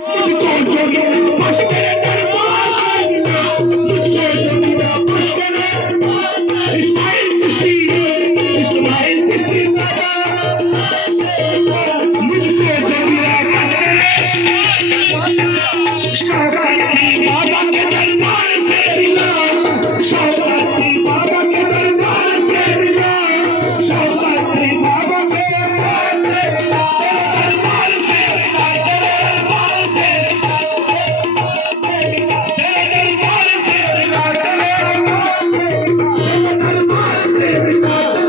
मुझको जो बस तेरे दरबार से मिला, मुझको जो मिला बस तेरे दरबार से। इस्माइल चिश्ती बाबा, मुझको जो मिला बस तेरे शौकती बाबा के दरबार से मिला, शौकती बाबा के दरबार से मिला, शौकती बाबा के दरबार से मिला, तेरे दरबार से मिला, तेरे दरबार से मिला, तेरे दरबार से मिला, तेरे दरबार से मिला, तेरे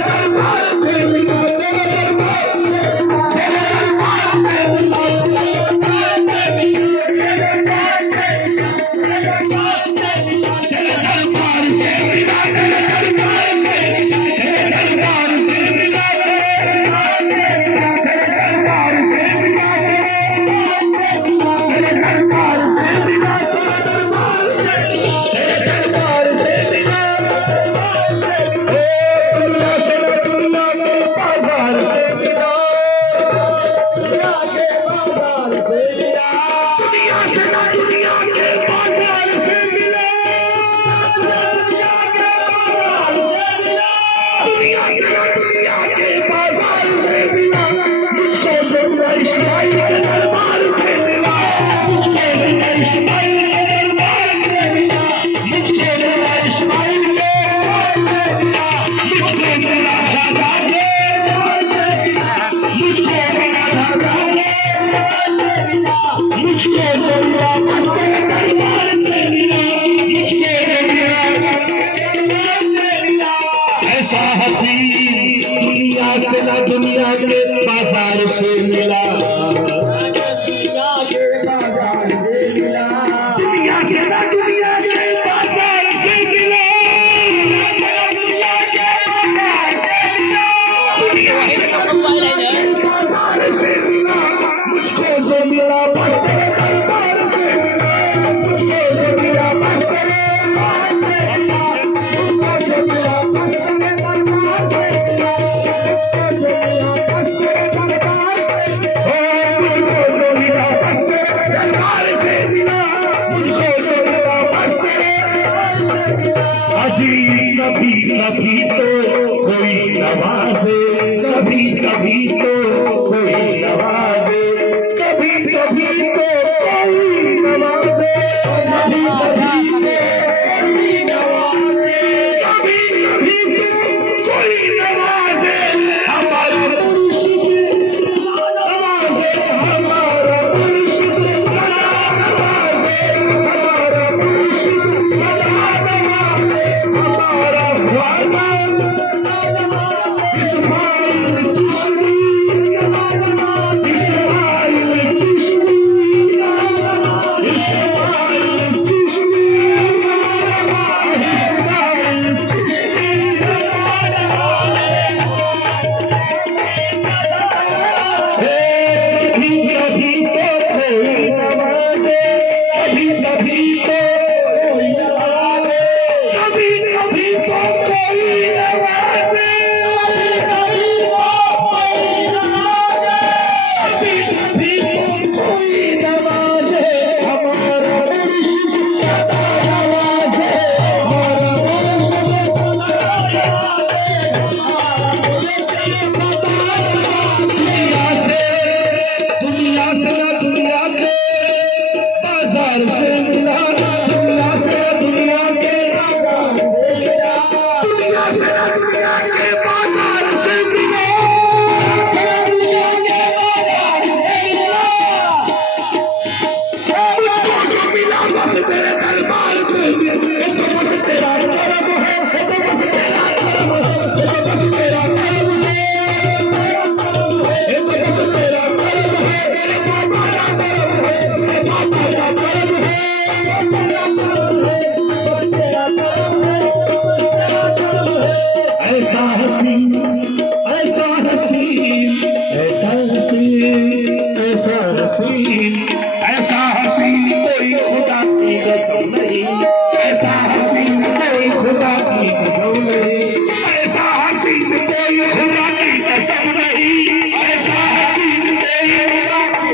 दरबार से मिला, तेरे दरबार से मिला, ऐसा हसीन दुनिया से ना दुनिया के बाजार से मिला, दुनिया के बाजार से मिला, दुनिया से ना दुनिया के बाजार से मिला, दुनिया के बाजार से मिला, दुनिया से ना दुनिया के बाजार से मिला, मुझको जो मिला बस तेरे दरबार से मिला, मुझको जो मिला बस तेरे दरबार से मिला, मुझको जो मिला बस तेरे दरबार से मिला, मुझको जो मिला बस तेरे दरबार से मिला, मुझको जो मिला बस तेरे दरबार से मिला, मुझको जो मिला बस तेरे दरबार से मिला। अजी कभी कभी तो कोई नवाजे, कभी कभी तो कोई नवाजे, कभी कभी तो कोई नवाजे, कभी कभी तो कोई नवाजे, कभी कभी तो कोई नवाजे, हमारा मुर्शिद नवाजे, हमारा मुर्शिद सदा नवाजे, हमारा मुर्शिद सदा नवाजे, हमारा ख्वाजा इस्माइल चिश्ती, इस्माइल चिश्ती, इस्माइल चिश्ती, इस्माइल चिश्ती। कभी कभी तो कोई नवाजे, कभी कभी तो कोई नवाजे, कभी कभी तो कोई नवाजे, कभी कभी तो कोई नवाजे, हमारा मुर्शिद सदा नवाजे, हमारा मुर्शिद सदा नवाजे, हमारा मुर्शिद सदा नवाजे। दुनिया से ना दुनिया के बाजार से मिला, दुनिया से ना दुनिया के बाजार से मिला, दुनिया से ना दुनिया के बाजार से मिला, दुनिया के बाजार से मिला। मुझको जो मिला बस तेरे दरबार पे, ये तो बस तेरा करम है, ये तो बस तेरा करम है, ये तो बस तेरा करम है, ये तो बस तेरा करम है, मेरे बाबा का करम है, मेरे बाबा का करम है, तेरा करम है, बस तेरा करम है, तेरा करम है। ऐसा हसीन, ऐसा हसीन, ऐसा हसीन, ऐसा हसीन, ऐसा हसीन कोई खुदा की कसम नहीं, ऐसा हसीन कोई खुदा की कसम नहीं, ऐसा हसीन कोई खुदा की कसम नहीं, ऐसा हसीन कोई खुदा की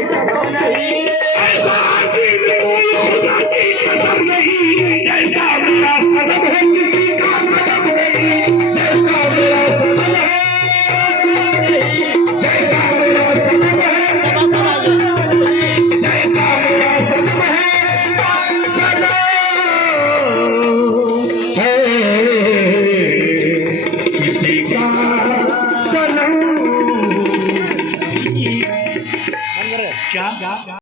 ऐसा हसीन कोई खुदा की कसम नहीं, जैसा मेरा सनम है किसी का सनम नहीं, जैसा मेरा सनम है, जैसा मेरा सनम है, जैसा मेरा सनम है, सनम है किसी का सनम। क्या